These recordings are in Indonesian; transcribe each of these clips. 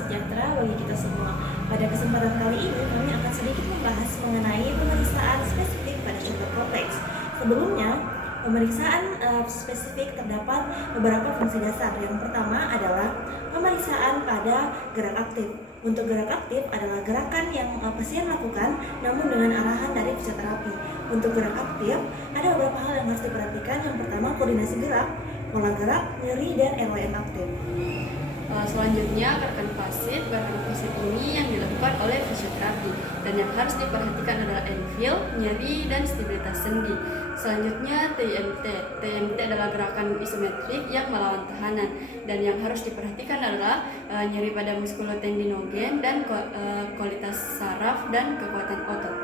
sejahtera bagi kita semua. Pada kesempatan kali ini, kami akan sedikit membahas mengenai pemeriksaan spesifik pada shoulder kompleks. Sebelumnya, pemeriksaan spesifik terdapat beberapa fungsi dasar. Yang pertama adalah pemeriksaan pada gerak aktif. Untuk gerak aktif adalah gerakan yang pasien lakukan namun dengan arahan dari fisioterapi. Untuk gerak aktif, ada beberapa hal yang harus diperhatikan. Yang pertama, koordinasi gerak, pola gerak, nyeri, dan RWM aktif. Selanjutnya, gerakan pasif ini yang dilakukan oleh fisioterapi, dan yang harus diperhatikan adalah enfil, nyeri, dan stabilitas sendi. Selanjutnya, TMT adalah gerakan isometrik yang melawan tahanan, dan yang harus diperhatikan adalah nyeri pada muskulotendinogen dan kualitas saraf dan kekuatan otot.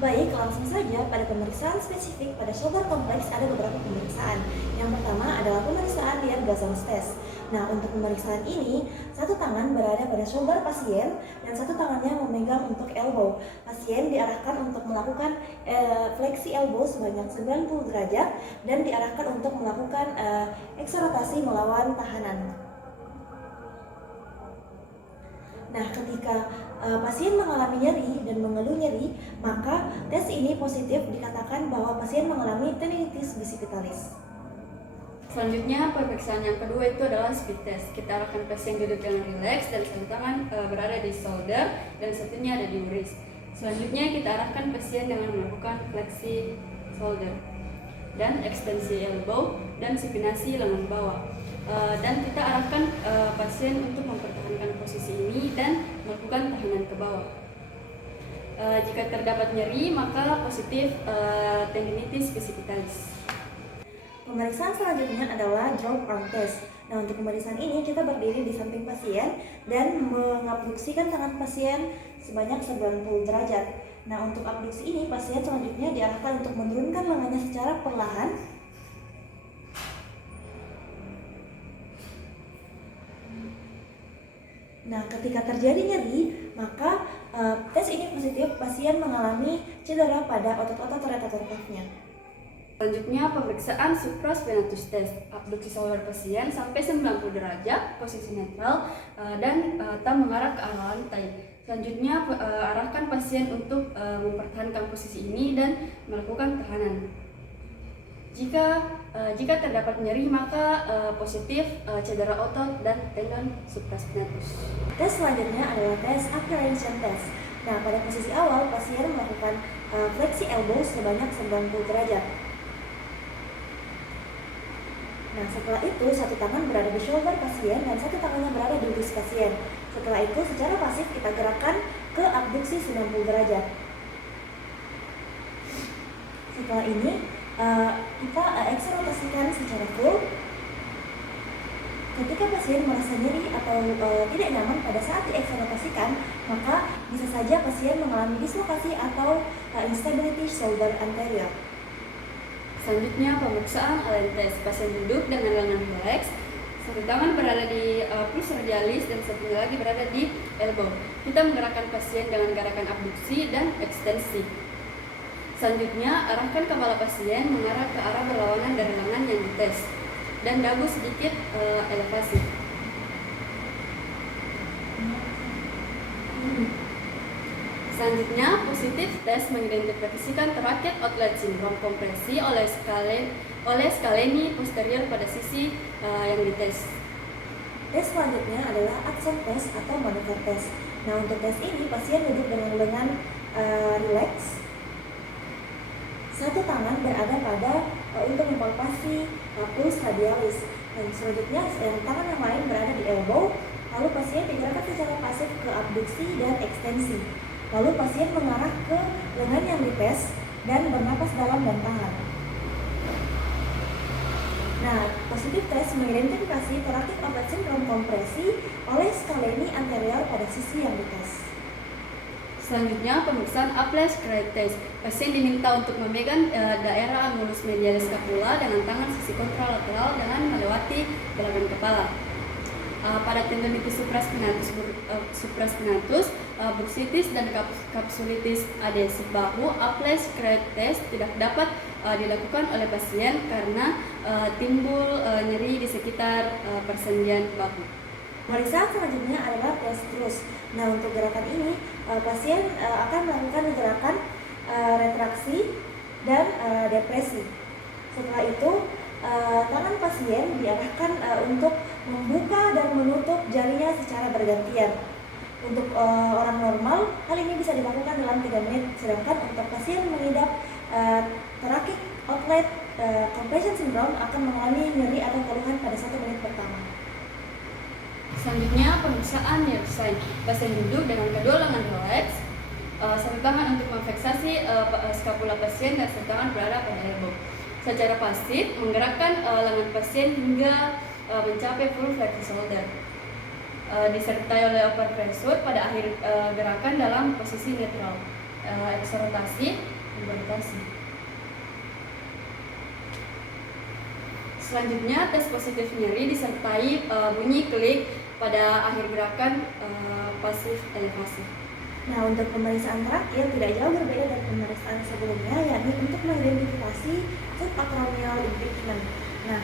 Baik, langsung saja pada pemeriksaan spesifik pada shoulder kompleks ada beberapa pemeriksaan. Yang pertama adalah pemeriksaan Liat-Gazons test. Nah, untuk pemeriksaan ini, satu tangan berada pada shoulder pasien dan satu tangannya memegang untuk elbow. Pasien diarahkan untuk melakukan fleksi elbow sebanyak 90 derajat dan diarahkan untuk melakukan ekserotasi melawan tahanan. Nah, ketika pasien mengalami nyeri dan mengeluh nyeri, maka tes ini positif dikatakan bahwa pasien mengalami tendinitis bicipitalis. Selanjutnya, pemeriksaan yang kedua itu adalah speed test. Kita arahkan pasien duduk dengan rileks dan satu tangan berada di shoulder dan satunya ada di wrist. Selanjutnya, kita arahkan pasien dengan melakukan fleksi shoulder dan ekstensi elbow dan supinasi lengan bawah. Dan kita arahkan pasien untuk mempertahankan posisi ini dan melakukan tahanan ke bawah. Jika terdapat nyeri, maka positif tendinitis bicipitalis. Pemeriksaan selanjutnya adalah drop arm test. Nah, untuk pemeriksaan ini kita berdiri di samping pasien dan mengabduksikan tangan pasien sebanyak 90 derajat. Nah, untuk abduksi ini pasien selanjutnya diarahkan untuk menurunkan lengannya secara perlahan. Nah, ketika terjadi nyeri, maka tes ini positif, pasien mengalami cedera pada otot-otot rotator cuffnya. Selanjutnya, pemeriksaan supraspinatus test. Abduksi shoulder pasien sampai 90 derajat, posisi netral, dan tak mengarah ke arah lantai. Selanjutnya, arahkan pasien untuk mempertahankan posisi ini dan melakukan tahanan. Jika terdapat nyeri, maka positif cedera otot dan tendon supraspinatus. Tes selanjutnya adalah tes apprehension test. Nah, pada posisi awal pasien melakukan fleksi elbow sebanyak 90 derajat. Nah, setelah itu satu tangan berada di shoulder pasien dan satu tangannya berada di wrist pasien. Setelah itu secara pasif kita gerakkan ke abduksi 90 derajat. Setelah ini kita ekserotasikan secara full. Ketika pasien merasa nyeri atau tidak nyaman pada saat diekserotasikan, maka bisa saja pasien mengalami dislokasi atau instability shoulder anterior. Selanjutnya, pemeriksaan Allen test. Pasien duduk dengan lengan rileks, satu tangan berada di plus radialis dan satunya lagi berada di elbow. Kita menggerakkan pasien dengan gerakan abduksi dan ekstensi. Selanjutnya, arahkan kepala pasien mengarah ke arah berlawanan dari lengan yang dites dan dagu sedikit elevasi. Selanjutnya, positif tes mengidentifikasikan trachea outlet syndrome kompresi oleh scaleni posterior pada sisi yang dites. Tes selanjutnya adalah Addison test atau manuver test. Nah, untuk tes ini pasien duduk dengan lengan rileks. Satu tangan berada pada untuk mempalpasi plus radialis. Dan selanjutnya tangan yang lain berada di elbow. Lalu pasien digerakkan secara pasif ke abduksi dan ekstensi. Lalu pasien mengarah ke lengan yang dites dan bernapas dalam dan tahan. Nah, positif tes mengidentifikasi thoracic outlet syndrome kompresi oleh scaleni anterior pada sisi yang dites. Selanjutnya, pemeriksaan Apples Craig test. Pasien diminta untuk memegang daerah angulus medialis scapula dengan tangan sisi kontralateral dengan melewati belakang kepala. Pada tendonitis supraspinatus, bursitis dan kapsulitis adhesif bahu, Apples Craig test tidak dapat dilakukan oleh pasien karena timbul nyeri di sekitar persendian bahu. Pemeriksaan selanjutnya adalah tes terus. Nah, untuk gerakan ini pasien akan melakukan gerakan retraksi dan depresi. Setelah itu tangan pasien diarahkan untuk membuka dan menutup jarinya secara bergantian. Untuk orang normal, hal ini bisa dilakukan dalam 3 menit, sedangkan untuk pasien mengidap thoracic outlet compression syndrome akan mengalami nyeri atau keluhan pada 1 menit pertama. Selanjutnya pemeriksaan near sign. Pasien duduk dengan kedua lengan rileks, satu tangan untuk memfiksasi skapula pasien dan satu tangan berada pada elbow. Secara pasif menggerakkan lengan pasien hingga mencapai full flexion shoulder. Disertai oleh upper pressure pada akhir gerakan dalam posisi netral, eksorotasi, rotasi. Selanjutnya tes positif nyeri disertai bunyi klik pada akhir gerakan pasif elevasi. Nah, untuk pemeriksaan terakhir tidak jauh berbeda dari pemeriksaan sebelumnya, yakni untuk mengidentifikasi subacromial impingement. Nah,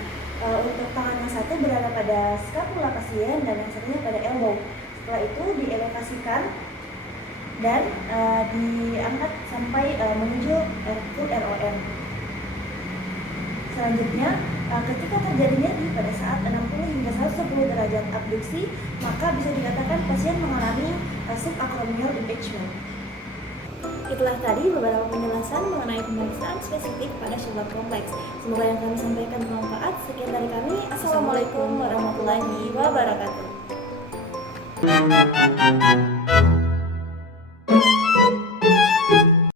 untuk tangan yang satu berada pada skapula pasien dan yang satunya pada elbow. Setelah itu dielevasikan dan diangkat sampai menuju full ROM. Selanjutnya, ketika terjadi nyeri pada saat 60 hingga 110 derajat abduksi, maka bisa dikatakan pasien mengalami subacromial impingement. Itulah tadi beberapa penjelasan mengenai pemeriksaan spesifik pada shoulder kompleks. Semoga yang kami sampaikan bermanfaat. Sekian dari kami. Assalamualaikum warahmatullahi wabarakatuh.